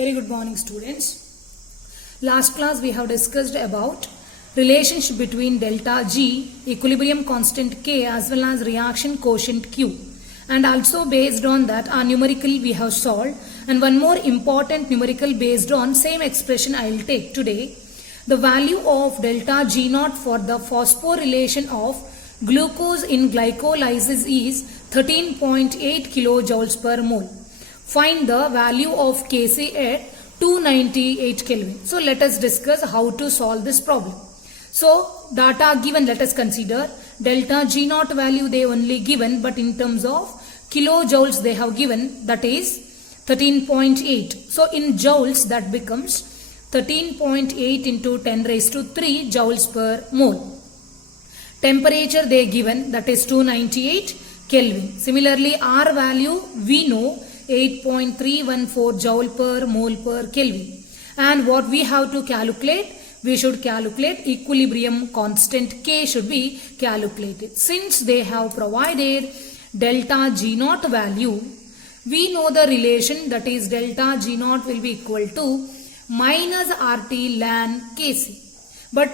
Very good morning, students. Last class we have discussed about relationship between delta G, equilibrium constant K as well as reaction quotient Q, and also based on that our numerical we have solved, and one more important numerical based on same expression I will take today. The value of delta G naught for the phosphorylation of glucose in glycolysis is 13.8 kilojoules per mole. Find the value of Kc at 298 Kelvin. So let us discuss how to solve this problem. So data given, let us consider delta G naught value they only given, but in terms of kilojoules they have given, that is 13.8. So in joules that becomes 13.8 into 10 raised to 3 joules per mole. Temperature they given, that is 298 Kelvin. Similarly R value we know 8.314 joule per mole per Kelvin. And what we have to calculate? We should calculate equilibrium constant K should be calculated. Since they have provided delta G naught value, we know the relation, that is delta G naught will be equal to minus RT ln Kc. But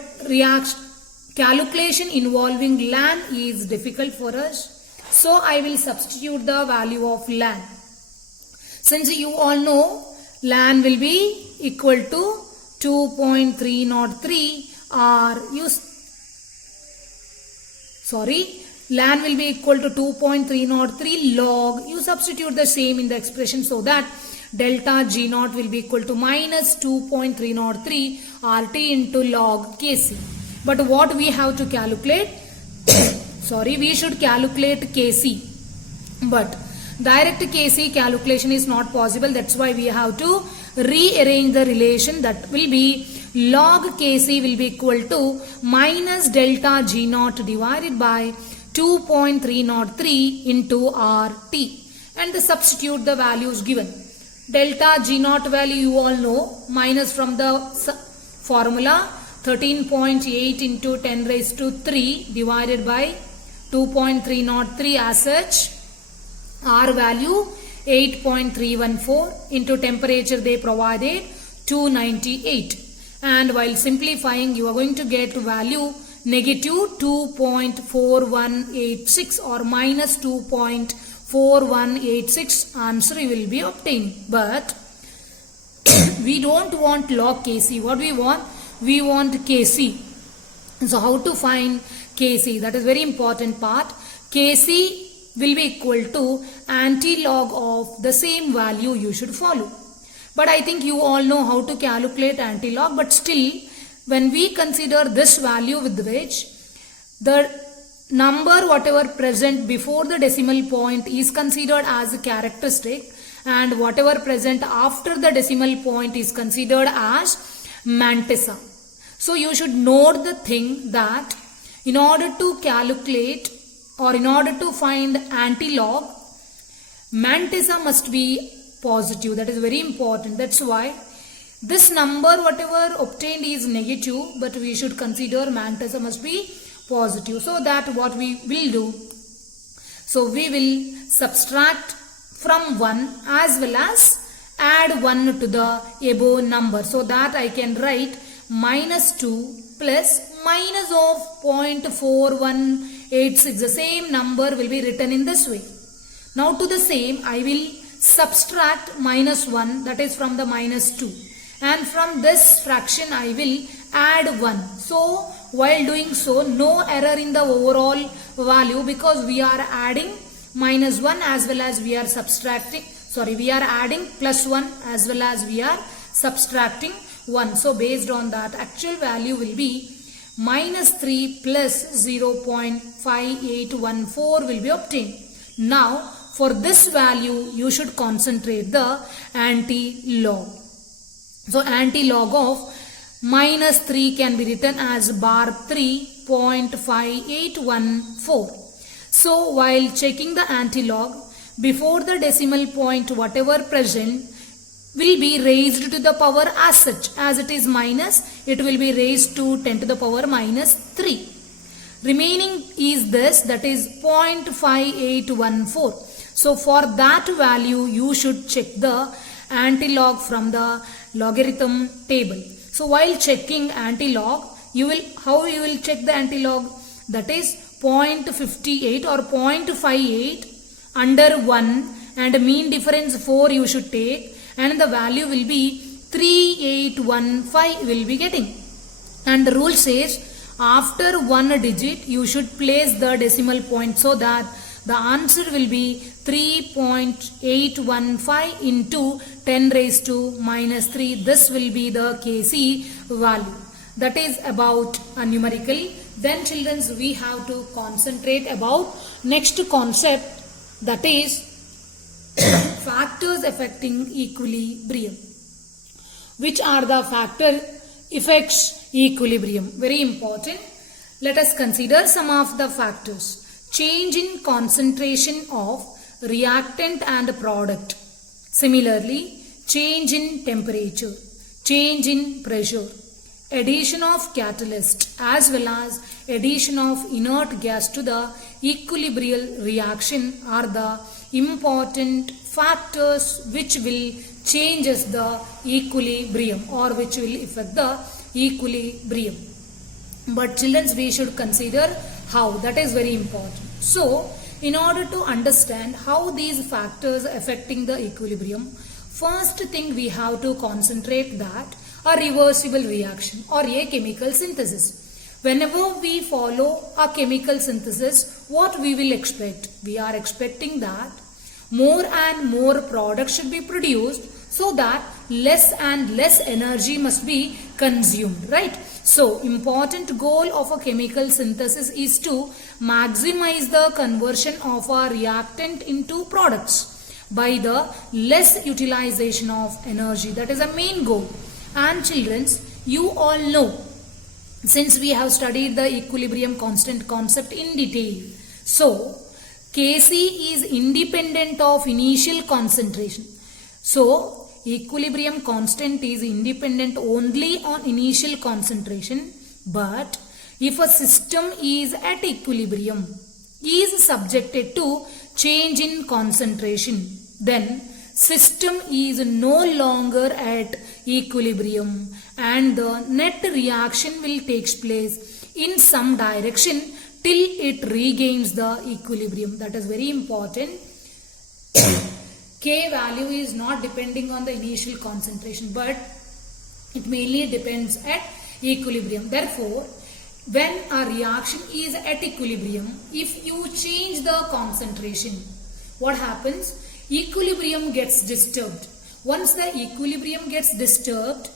calculation involving ln is difficult for us. So I will substitute the value of ln. Since you all know ln will be equal to 2.303 or ln will be equal to 2.303 log. You substitute the same in the expression so that delta G naught will be equal to minus 2.303 RT into log Kc. But what we have to calculate? We should calculate Kc. But direct Kc calculation is not possible. That's why we have to rearrange the relation. That will be log Kc will be equal to minus delta G naught divided by 2.303 into RT. And substitute the values given. Delta G naught value you all know, minus from the formula 13.8 into 10 raised to 3 divided by 2.303 as such. R value 8.314 into temperature they provided 298, and while simplifying you are going to get value negative 2.4186 or minus 2.4186 answer will be obtained. But we don't want log Kc. What we want? We want Kc. So how to find Kc? That is very important part. Kc will be equal to anti-log of the same value you should follow. But I think you all know how to calculate anti-log, but still when we consider this value with which the number whatever present before the decimal point is considered as a characteristic, and whatever present after the decimal point is considered as mantissa. So you should note the thing that in order to calculate or in order to find anti-log, mantissa must be positive. That is very important. That's why this number whatever obtained is negative, but we should consider mantissa must be positive. So that what we will do? So we will subtract from 1 as well as add 1 to the above number. So that I can write minus 2 plus minus of 0.4186. The same number will be written in this way. Now to the same I will subtract minus 1, that is from the minus 2, and from this fraction I will add 1. So while doing so, no error in the overall value because we are adding minus 1 as well as we are subtracting, we are adding plus 1 as well as we are subtracting 1. So based on that, actual value will be minus 3 plus 0.5814 will be obtained. Now for this value you should concentrate the anti-log. So anti-log of minus 3 can be written as bar 3.5814. So while checking the anti-log, before the decimal point whatever present will be raised to the power as such. As it is minus, it will be raised to 10 to the power minus 3. Remaining is this, that is 0.5814. So for that value you should check the antilog from the logarithm table. So while checking antilog, how you will check the antilog? That is 0.58 or 0.58 under 1 and mean difference 4 you should take, and the value will be 3815 will be getting. And the rule says after one digit you should place the decimal point, so that the answer will be 3.815 into 10 raised to minus 3. This will be the KC value. That is about a numerical. Then children, we have to concentrate about next concept, that is factors affecting equilibrium. Which are the factor affects equilibrium? Very important. Let us consider some of the factors. Change in concentration of reactant and product. Similarly, change in temperature, change in pressure, addition of catalyst as well as addition of inert gas to the equilibrium reaction are the important factors which will changes the equilibrium or which will affect the equilibrium. But children, we should consider how. That is very important. So, in order to understand how these factors affecting the equilibrium, first thing we have to concentrate that a reversible reaction or a chemical synthesis. Whenever we follow a chemical synthesis, what we will expect? We are expecting that more and more products should be produced, so that less and less energy must be consumed, right? So, important goal of a chemical synthesis is to maximize the conversion of a reactant into products by the less utilization of energy. That is a main goal. And children, you all know, since we have studied the equilibrium constant concept in detail, so Kc is independent of initial concentration. So, equilibrium constant is independent only on initial concentration, but if a system is at equilibrium, is subjected to change in concentration, then system is no longer at equilibrium and the net reaction will take place in some direction till it regains the equilibrium. That is very important. K value is not depending on the initial concentration, but it mainly depends at equilibrium. Therefore, when a reaction is at equilibrium, if you change the concentration, what happens? Equilibrium gets disturbed. Once the equilibrium gets disturbed,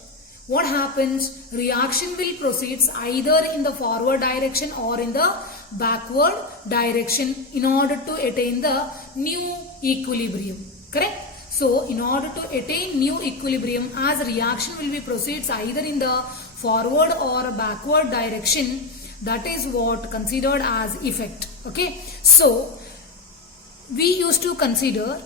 what happens? Reaction will proceed either in the forward direction or in the backward direction in order to attain the new equilibrium. Correct? So, in order to attain new equilibrium, as reaction will be proceeds either in the forward or backward direction, that is what considered as effect. Okay? So, we used to consider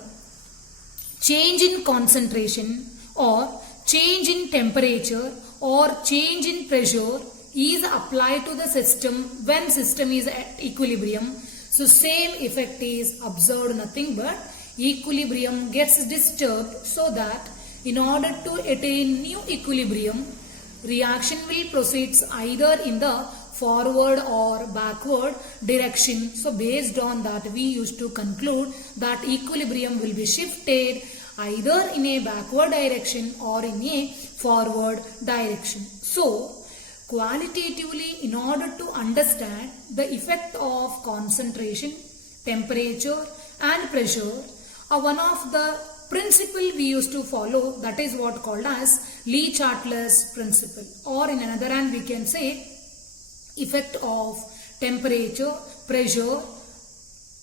change in concentration or change in temperature or change in pressure is applied to the system when system is at equilibrium. So, same effect is observed, nothing but equilibrium gets disturbed, so that in order to attain new equilibrium, reaction will proceed either in the forward or backward direction. So based on that, we used to conclude that equilibrium will be shifted either in a backward direction or in a forward direction. So qualitatively, in order to understand the effect of concentration, temperature and pressure, one of the principle we used to follow, that is what called as Le-Chatelier's principle, or in another hand we can say effect of temperature, pressure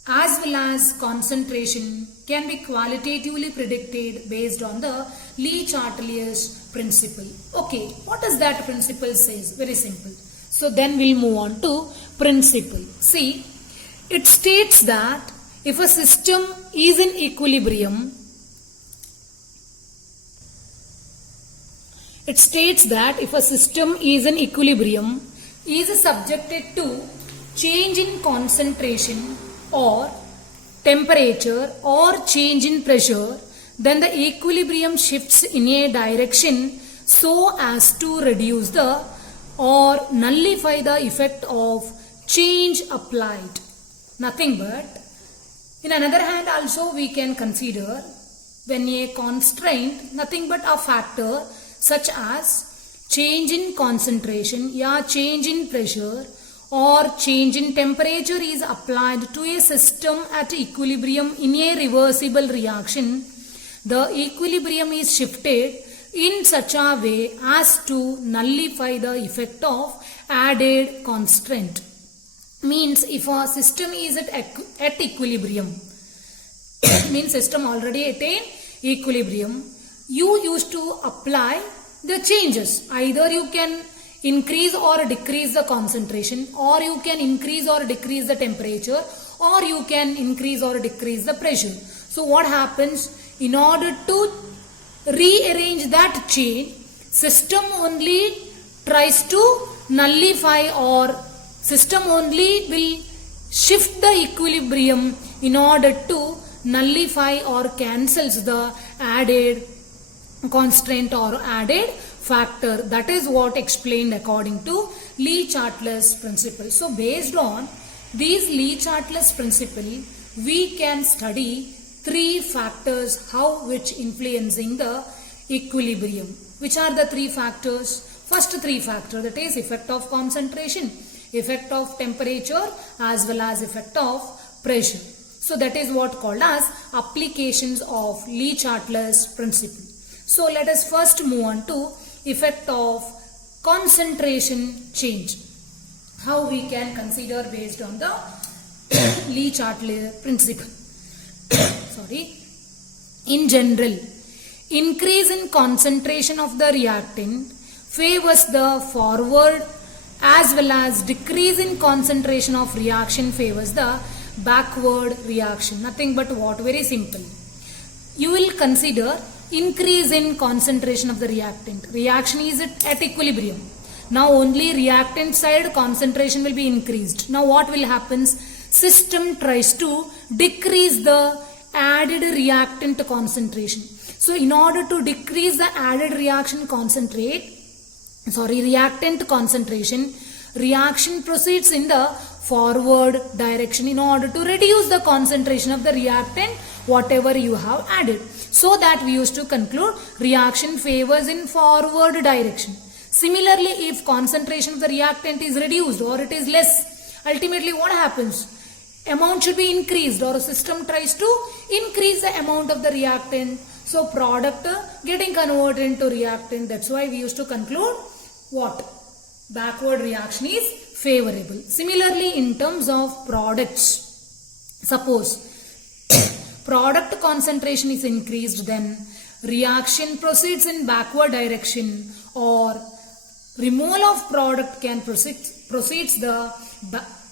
as well as concentration can be qualitatively predicted based on the Le-Chatelier's principle. Okay, what does that principle says? Very simple. So then we'll move on to principle. See, it states that if a system is in equilibrium, it states that if a system is in equilibrium, is subjected to change in concentration or temperature or change in pressure, then the equilibrium shifts in a direction so as to reduce the or nullify the effect of change applied. Nothing but, in another hand also we can consider when a constraint, nothing but a factor such as change in concentration, या change in pressure or change in temperature is applied to a system at equilibrium in a reversible reaction, the equilibrium is shifted in such a way as to nullify the effect of added constraint. Means if a system is at equilibrium, means system already attained equilibrium, you used to apply the changes. Either you can increase or decrease the concentration, or you can increase or decrease the temperature, or you can increase or decrease the pressure. So what happens? In order to rearrange that change, system only tries to nullify, or system only will shift the equilibrium in order to nullify or cancels the added constraint or added factor. That is what explained according to Le-Chatelier's principle. So based on these Le-Chatelier's principle, we can study three factors which influencing the equilibrium. Which are the three factors? First three factors, that is effect of concentration, effect of temperature, as well as effect of pressure. So that is what called as applications of Le-Chatelier's principle. So let us first move on to effect of concentration change. How we can consider based on the Le-Chatelier principle. Sorry. In general, increase in concentration of the reactant favors the forward, as well as decrease in concentration of reaction favors the backward reaction. Nothing but what? Very simple. You will consider increase in concentration of the reactant. Reaction is at equilibrium. Now only reactant side concentration will be increased. Now what will happen? System tries to decrease the added reactant concentration. So in order to decrease the added reactant concentration, reaction proceeds in the forward direction in order to reduce the concentration of the reactant whatever you have added. So that we used to conclude reaction favors in forward direction. Similarly, if concentration of the reactant is reduced or it is less, ultimately what happens? Amount should be increased, or a system tries to increase the amount of the reactant. So product getting converted into reactant. That's why we used to conclude what? Backward reaction is favorable. Similarly, in terms of products, suppose product concentration is increased, then reaction proceeds in backward direction, or removal of product can proceeds the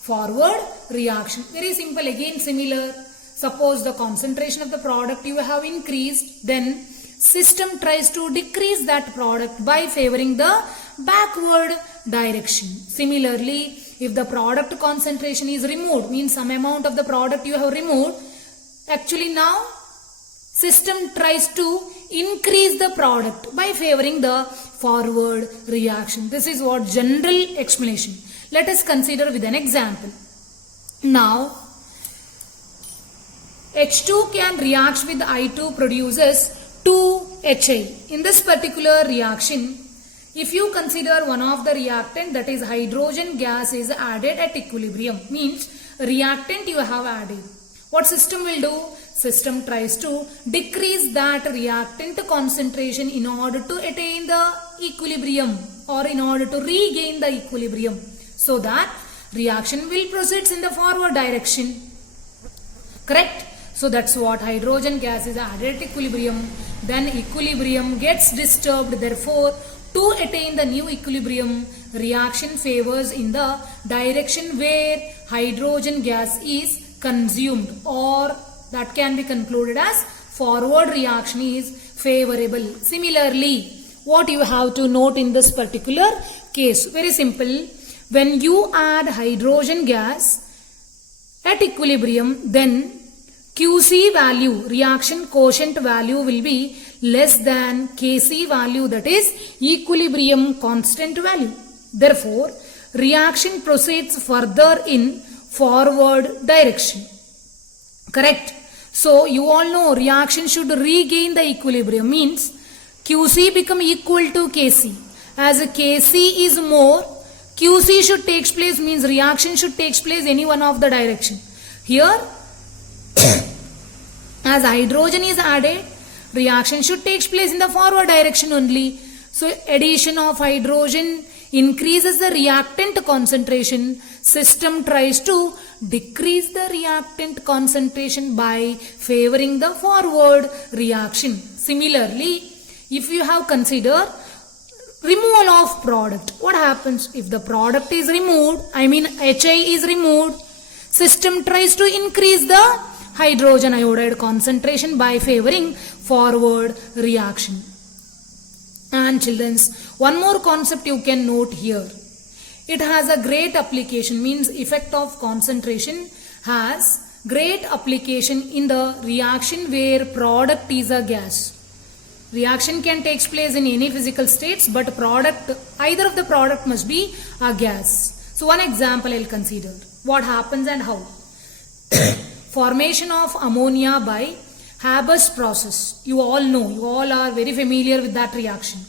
forward reaction. Very simple, again similar. Suppose the concentration of the product you have increased, then system tries to decrease that product by favoring the backward direction. Similarly, if the product concentration is removed, means some amount of the product you have removed, actually now system tries to increase the product by favoring the forward reaction. This is what general explanation. Let us consider with an example. Now H2 can react with I2 produces 2HI. In this particular reaction, if you consider one of the reactant, that is hydrogen gas, is added at equilibrium, means reactant you have added. What system will do? System tries to decrease that reactant concentration in order to attain the equilibrium, or in order to regain the equilibrium, so that reaction will proceed in the forward direction. Correct? So that's what hydrogen gas is added at equilibrium. Then equilibrium gets disturbed. Therefore, to attain the new equilibrium, reaction favors in the direction where hydrogen gas is consumed, or that can be concluded as forward reaction is favorable. Similarly, what you have to note in this particular case, very simple. When you add hydrogen gas at equilibrium, then QC value, reaction quotient value will be less than Kc value, that is equilibrium constant value. Therefore, reaction proceeds further in forward direction. Correct? So, you all know reaction should regain the equilibrium, means QC become equal to Kc. As Kc is more, QC should take place, means reaction should take place any one of the direction. Here, as hydrogen is added, reaction should take place in the forward direction only. So, addition of hydrogen increases the reactant concentration. System tries to decrease the reactant concentration by favoring the forward reaction. Similarly, if you have considered removal of product, what happens if the product is removed, HI is removed, system tries to increase the hydrogen iodide concentration by favoring forward reaction. And children's, one more concept you can note here. It has a great application, means effect of concentration has great application in the reaction where product is a gas. Reaction can take place in any physical states, but product, either of the product must be a gas. So one example I'll consider. What happens and how? Formation of ammonia by Haber's process. You all know, you all are very familiar with that reaction.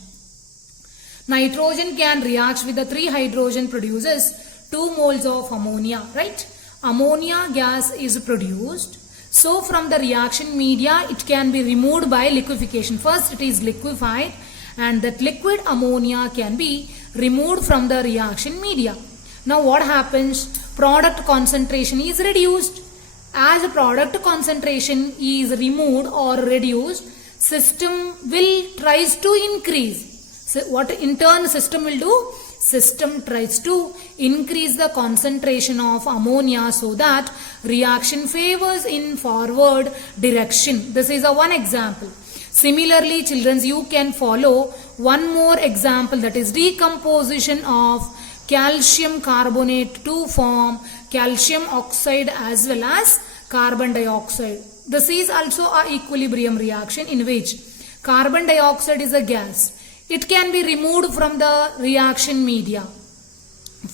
Nitrogen can react with the 3 hydrogen produces 2 moles of ammonia, right? Ammonia gas is produced. So from the reaction media, it can be removed by liquefaction. First it is liquefied and that liquid ammonia can be removed from the reaction media. Now what happens? Product concentration is reduced. As product concentration is removed or reduced, system will tries to increase. So what in turn system will do? System tries to increase the concentration of ammonia so that reaction favors in forward direction. This is a one example. Similarly, children, you can follow one more example, that is decomposition of calcium carbonate to form calcium oxide as well as carbon dioxide. This is also a equilibrium reaction in which carbon dioxide is a gas. It can be removed from the reaction media.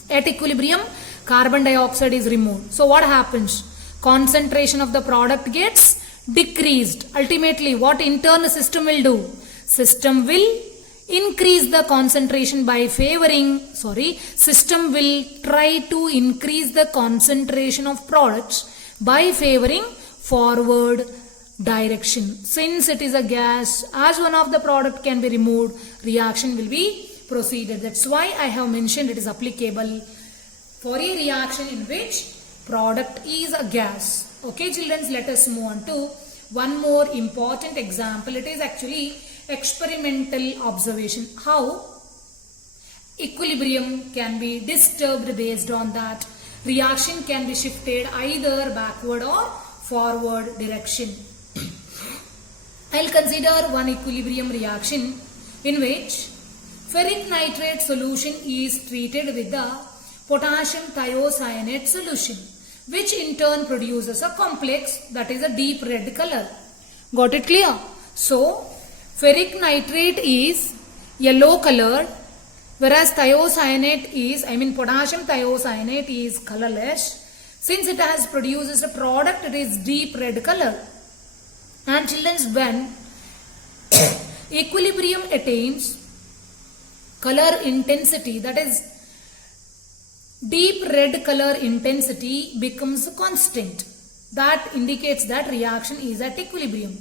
At equilibrium, carbon dioxide is removed. So what happens? Concentration of the product gets decreased. Ultimately, what internal system will do? System will increase the concentration by system will try to increase the concentration of products by favoring forward direction. Since it is a gas, as one of the product can be removed, reaction will be proceeded. That's why I have mentioned it is applicable for a reaction in which product is a gas. Okay children, let us move on to one more important example. It is actually experimental observation. How equilibrium can be disturbed based on that reaction can be shifted either backward or forward direction. I'll consider one equilibrium reaction in which ferric nitrate solution is treated with the potassium thiocyanate solution, which in turn produces a complex that is a deep red color. Got it clear? So, ferric nitrate is yellow colored, whereas thiocyanate is, potassium thiocyanate is colorless. Since it has produces a product, it is deep red color. And children, when equilibrium attains color intensity, that is deep red color intensity becomes constant. That indicates that reaction is at equilibrium.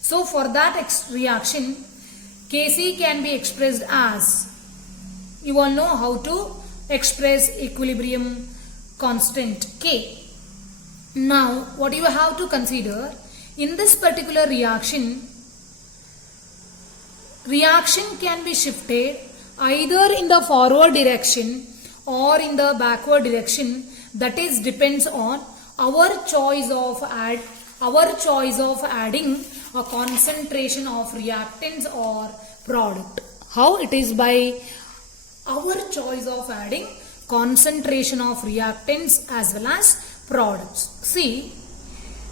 So for that reaction, Kc can be expressed as, you all know how to express equilibrium constant K. Now what you have to consider, in this particular reaction can be shifted either in the forward direction or in the backward direction. That is depends on our choice of adding a concentration of reactants or product. How? It is by our choice of adding concentration of reactants as well as products. See,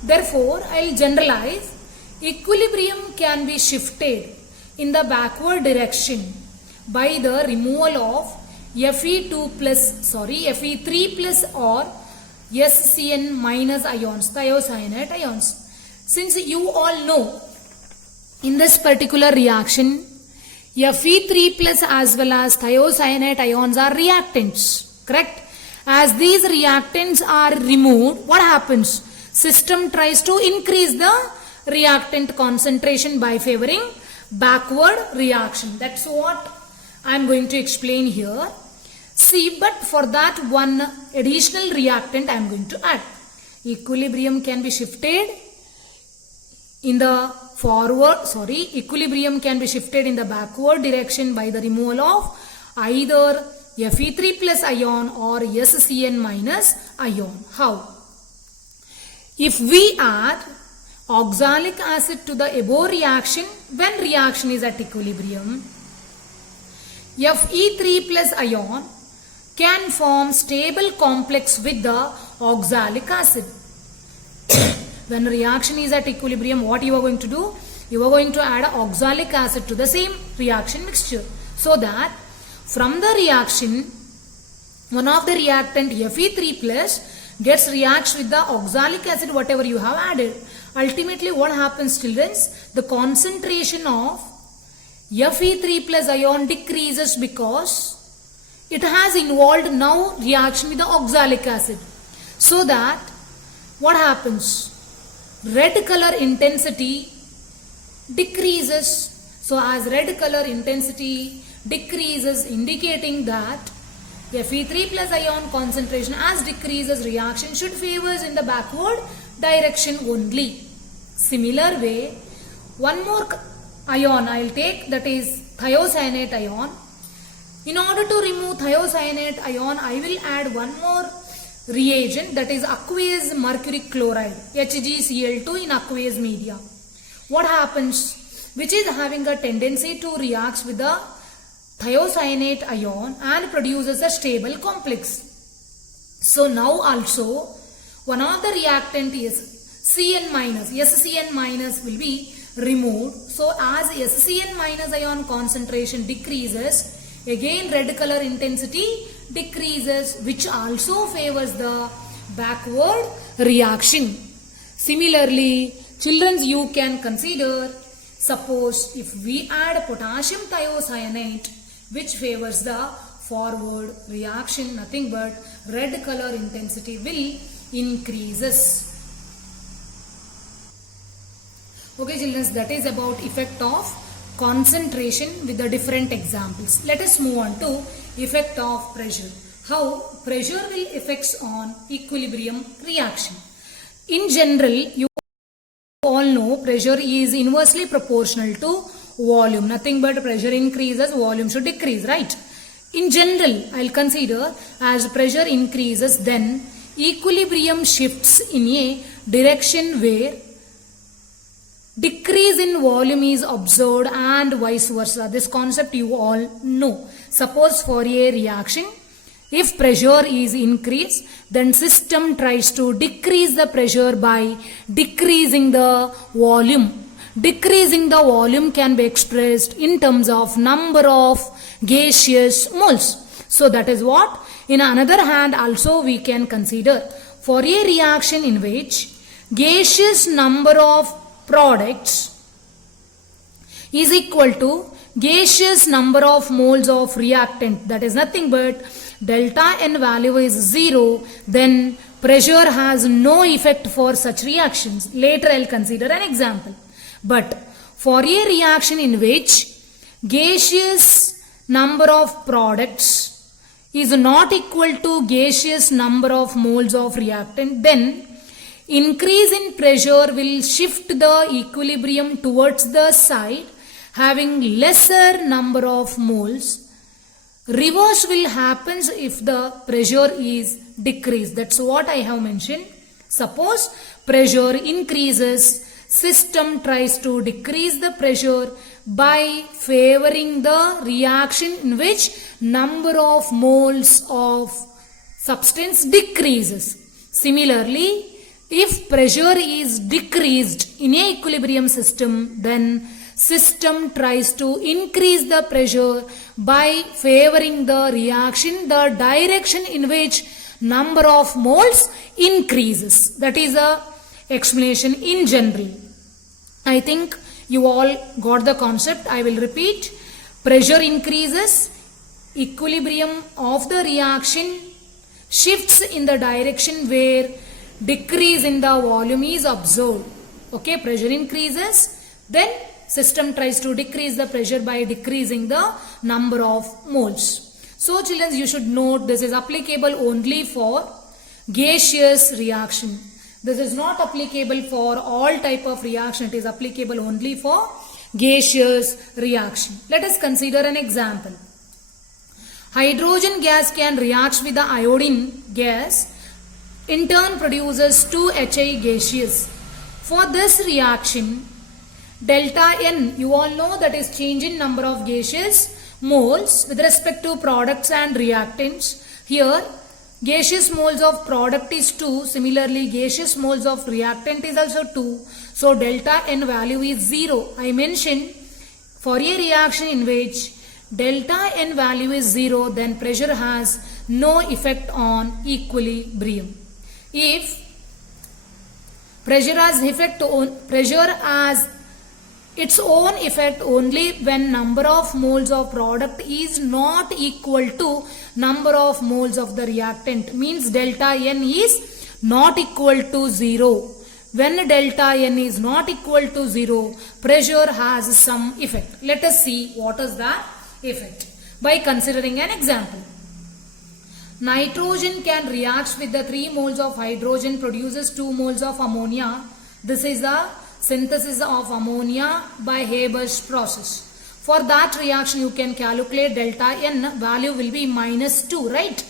Therefore, I'll generalize. Equilibrium can be shifted in the backward direction by the removal of Fe3 plus or SCN minus ions, thiocyanate ions. Since you all know, in this particular reaction, Fe3 plus as well as thiocyanate ions are reactants, correct? As these reactants are removed, what happens? System tries to increase the reactant concentration by favoring backward reaction. That's what I am going to explain here. See, but for that one additional reactant I am going to add. Equilibrium can be shifted in the equilibrium can be shifted in the backward direction by the removal of either Fe3 plus ion or SCN minus ion. How? If we add oxalic acid to the above reaction, when reaction is at equilibrium, Fe3 plus ion can form stable complex with the oxalic acid. When reaction is at equilibrium, what you are going to do? You are going to add oxalic acid to the same reaction mixture, so that from the reaction, one of the reactant Fe3 plus gets reacts with the oxalic acid whatever you have added. Ultimately what happens, children? The concentration of Fe3 plus ion decreases because it has involved now reaction with the oxalic acid. So that what happens? Red color intensity decreases. So as red color intensity decreases, indicating that Fe3 plus ion concentration as decreases, reaction should favors in the backward direction only. Similar way, one more ion I will take, that is thiocyanate ion. In order to remove thiocyanate ion, I will add one more reagent, that is aqueous mercury chloride, HgCl2 in aqueous media. What happens? Which is having a tendency to react with the thiocyanate ion and produces a stable complex. So now also one of the reactant is Cn minus, SCN minus will be removed. So as SCN minus ion concentration decreases, again red color intensity decreases, which also favors the backward reaction. Similarly, children, you can consider, suppose if we add potassium thiocyanate, which favors the forward reaction, nothing but red color intensity will increases. Okay children, that is about effect of concentration with the different examples. Let us move on to effect of pressure. How pressure will affects on equilibrium reaction. In general, you all know pressure is inversely proportional to volume. Nothing but pressure increases, volume should decrease, right? In general, I will consider as pressure increases, then equilibrium shifts in a direction where decrease in volume is observed and vice versa. This concept you all know. Suppose for a reaction, if pressure is increased, then system tries to decrease the pressure by decreasing the volume. Decreasing the volume can be expressed in terms of number of gaseous moles. So that is what. In another hand also we can consider for a reaction in which gaseous number of products is equal to gaseous number of moles of reactant, that is nothing but delta N value is 0, then pressure has no effect for such reactions. Later I will consider an example. But for a reaction in which gaseous number of products is not equal to gaseous number of moles of reactant, then increase in pressure will shift the equilibrium towards the side having lesser number of moles. Reverse will happen if the pressure is decreased. That's what I have mentioned. Suppose pressure increases, system tries to decrease the pressure by favoring the reaction in which number of moles of substance decreases. Similarly, If pressure is decreased in a equilibrium system, then system tries to increase the pressure by favoring the reaction, the direction in which number of moles increases. That is a explanation in general. I think you all got the concept. I will repeat. Pressure increases, equilibrium of the reaction shifts in the direction where decrease in the volume is observed. Okay, pressure increases, then system tries to decrease the pressure by decreasing the number of moles. So children, you should note this is applicable only for gaseous reaction. This is not applicable for all type of reaction. It is applicable only for gaseous reaction. Let us consider an example. Hydrogen gas can react with the iodine gas, in turn produces 2HI gaseous. For this reaction, delta N, you all know that is change in number of gaseous moles with respect to products and reactants. Here, gaseous moles of product is 2. Similarly, gaseous moles of reactant is also 2. So, delta N value is 0. I mentioned for a reaction in which delta N value is 0, then pressure has no effect on equilibrium. If pressure has its own effect only when number of moles of product is not equal to number of moles of the reactant, means delta N is not equal to 0. When delta N is not equal to 0, pressure has some effect. Let us see what is that effect by considering an example. Nitrogen can react with the 3 moles of hydrogen, produces 2 moles of ammonia. This is a synthesis of ammonia by Haber's process. For that reaction, you can calculate delta N value will be minus 2, right?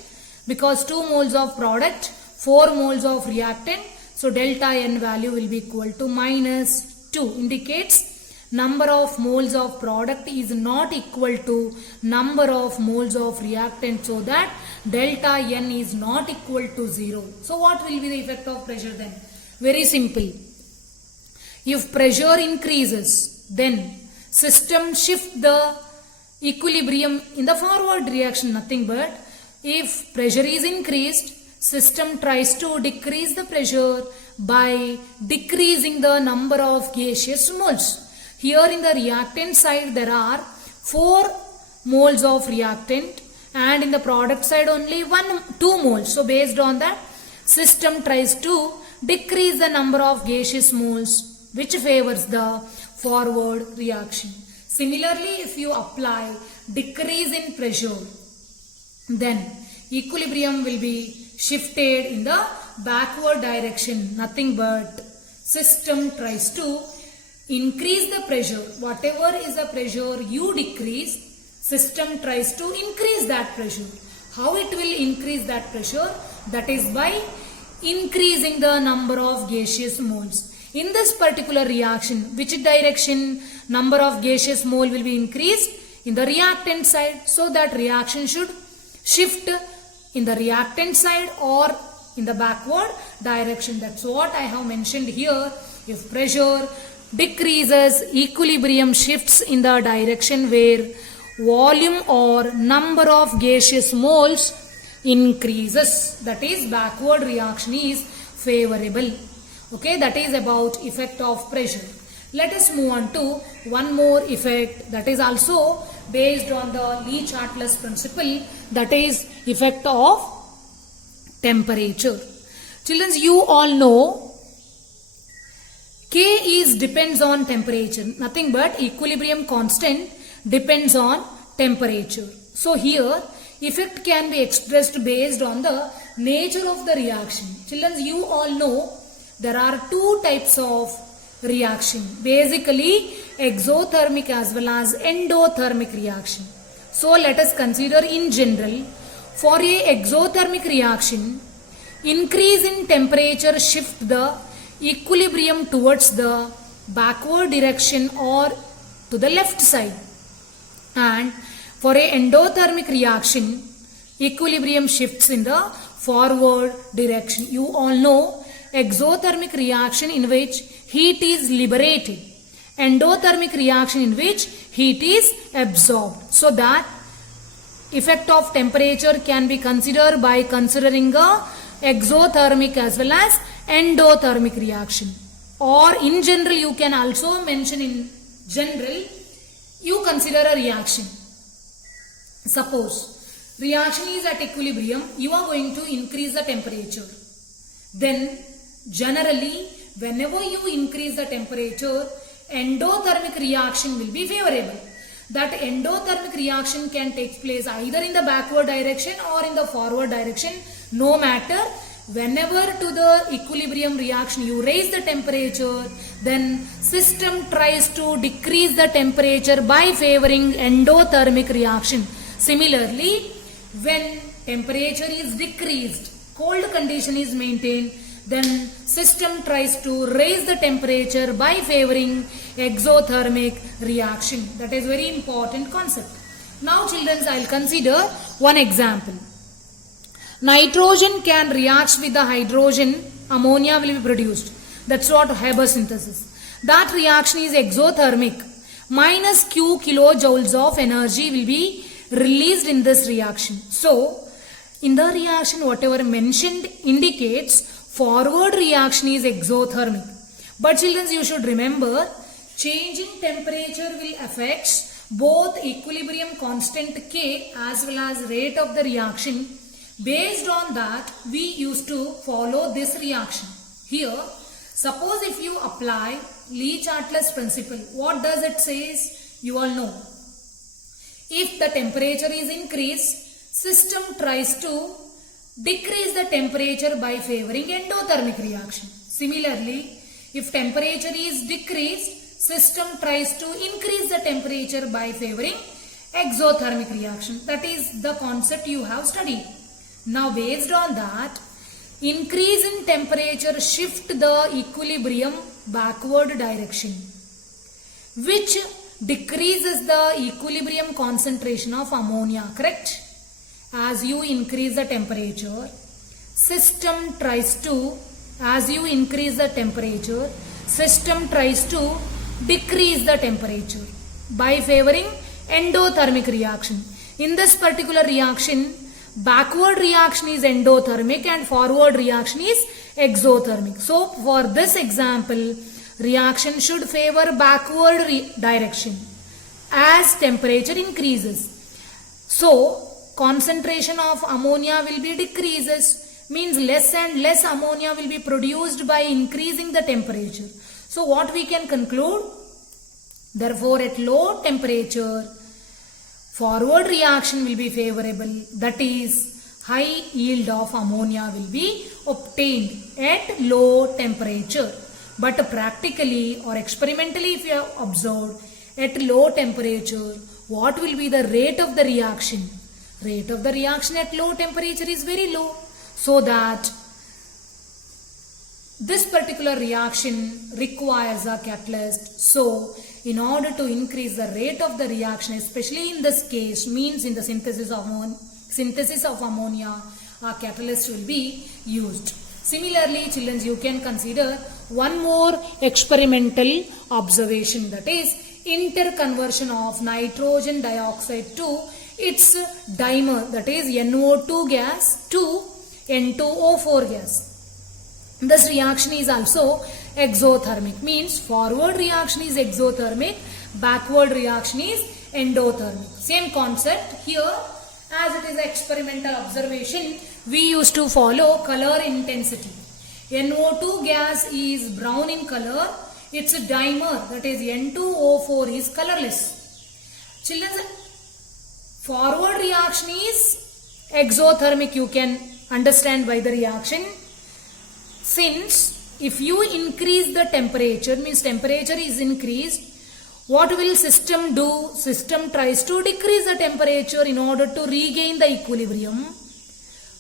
Because 2 moles of product, 4 moles of reactant. So delta N value will be equal to minus 2. Indicates number of moles of product is not equal to number of moles of reactant, so that delta N is not equal to 0. So what will be the effect of pressure then? Very simple. If pressure increases, then system shift the equilibrium in the forward reaction, nothing but if pressure is increased, system tries to decrease the pressure by decreasing the number of gaseous moles. Here in the reactant side there are 4 moles of reactant and in the product side only 2 moles. So based on that, system tries to decrease the number of gaseous moles, which favors the forward reaction. Similarly, if you apply decrease in pressure, then equilibrium will be shifted in the backward direction, nothing but system tries to increase the pressure. Whatever is the pressure you decrease, system tries to increase that pressure. How it will increase that pressure? That is by increasing the number of gaseous moles. In this particular reaction, which direction number of gaseous mole will be increased? In the reactant side. So that reaction should shift in the reactant side or in the backward direction. That's what I have mentioned here. If pressure decreases, equilibrium shifts in the direction where volume or number of gaseous moles increases. That is, backward reaction is favorable. Okay, that is about effect of pressure. Let us move on to one more effect that is also based on the Le-Chatelier's principle, that is effect of temperature. Children, you all know K is depends on temperature, nothing but equilibrium constant depends on temperature. So here effect can be expressed based on the nature of the reaction. Children, you all know there are 2 types of reaction, basically exothermic as well as endothermic reaction. So let us consider in general, for a exothermic reaction, increase in temperature shift the equilibrium towards the backward direction or to the left side, and for a endothermic reaction, equilibrium shifts in the forward direction. You all know exothermic reaction in which heat is liberated, endothermic reaction in which heat is absorbed. So that effect of temperature can be considered by considering a exothermic as well as endothermic reaction. Or in general, you can also mention in general, you consider a reaction. Suppose reaction is at equilibrium, you are going to increase the temperature. Then generally, whenever you increase the temperature, endothermic reaction will be favorable. That endothermic reaction can take place either in the backward direction or in the forward direction. No matter, whenever to the equilibrium reaction you raise the temperature, then system tries to decrease the temperature by favoring endothermic reaction. Similarly, when temperature is decreased, cold condition is maintained, then system tries to raise the temperature by favoring exothermic reaction. That is very important concept. Now children, I will consider one example. Nitrogen can react with the hydrogen, ammonia will be produced. That's what Haber synthesis. That reaction is exothermic. Minus Q kilojoules of energy will be released in this reaction. So, in the reaction whatever mentioned indicates forward reaction is exothermic. But children, you should remember, changing temperature will affect both equilibrium constant K as well as rate of the reaction. Based on that, we used to follow this reaction. Here, suppose if you apply Le-Chatelier's principle, what does it says? You all know. If the temperature is increased, system tries to decrease the temperature by favoring endothermic reaction. Similarly, if temperature is decreased, system tries to increase the temperature by favoring exothermic reaction. That is the concept you have studied. Now based on that, increase in temperature shift the equilibrium backward direction, which decreases the equilibrium concentration of ammonia, correct? As you increase the temperature, system tries to, as you increase the temperature, system tries to decrease the temperature by favoring endothermic reaction. In this particular reaction, backward reaction is endothermic and forward reaction is exothermic. So for this example, reaction should favor backward direction as temperature increases. So concentration of ammonia will be decreases, means less and less ammonia will be produced by increasing the temperature. So what we can conclude? Therefore at low temperature, forward reaction will be favorable, that is high yield of ammonia will be obtained at low temperature. But practically or experimentally if you have observed, at low temperature, what will be the rate of the reaction? Rate of the reaction at low temperature is very low. So that this particular reaction requires a catalyst. So in order to increase the rate of the reaction, especially in this case, means in the synthesis of ammonia, a catalyst will be used. Similarly, children, you can consider one more experimental observation, that is interconversion of nitrogen dioxide to its dimer, that is NO2 gas to N2O4 gas. This reaction is also exothermic, means forward reaction is exothermic, backward reaction is endothermic. Same concept here, as it is experimental observation, we used to follow color intensity. NO2 gas is brown in color, its dimer, that is N2O4, is colorless. Children, forward reaction is exothermic, you can understand by the reaction. Since if you increase the temperature, means temperature is increased, what will system do? System tries to decrease the temperature in order to regain the equilibrium.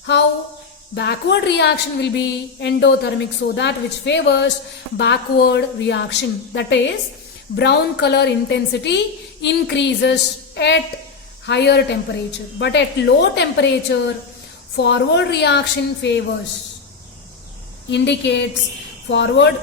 How? Backward reaction will be endothermic, so that which favors backward reaction. That is, brown color intensity increases at higher temperature. But at low temperature, forward reaction favors. indicates forward.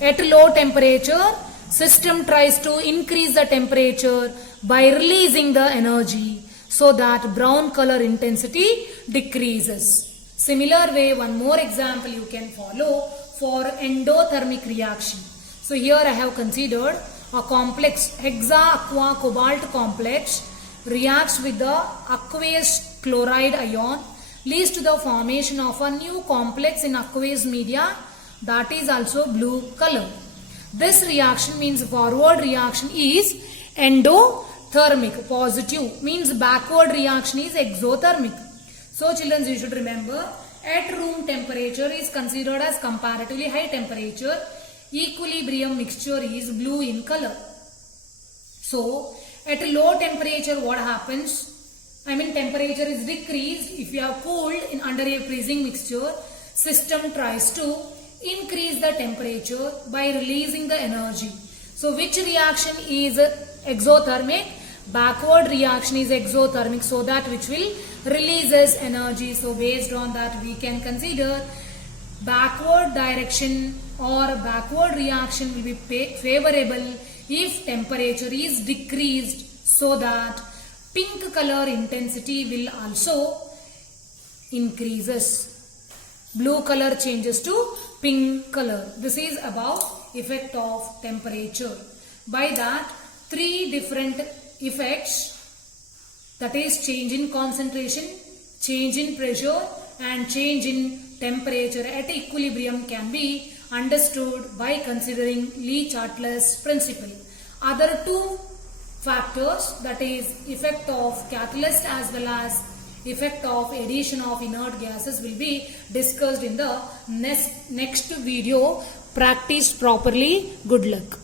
At low temperature, system tries to increase the temperature by releasing the energy so that brown color intensity decreases. Similar way, one more example you can follow for endothermic reaction. So here I have considered a complex hexa-aqua cobalt complex reacts with the aqueous chloride ion, leads to the formation of a new complex in aqueous media that is also blue color. This reaction means forward reaction is endothermic. Positive means backward reaction is exothermic. So children, you should remember, at room temperature is considered as comparatively high temperature. Equilibrium mixture is blue in color. So at low temperature what happens? Temperature is decreased. If you have cooled in under a freezing mixture, system tries to increase the temperature by releasing the energy. So which reaction is exothermic? Backward reaction is exothermic, so that which will releases energy. So based on that we can consider backward direction or backward reaction will be favorable if temperature is decreased, so that pink color intensity will also increases. Blue color changes to pink color. This is about effect of temperature. By that, three different effects, that is change in concentration, change in pressure and change in temperature at equilibrium, can be understood by considering Le-Chatelier's principle. Other two factors, that is effect of catalyst as well as effect of addition of inert gases, will be discussed in the next video. Practice properly. Good luck.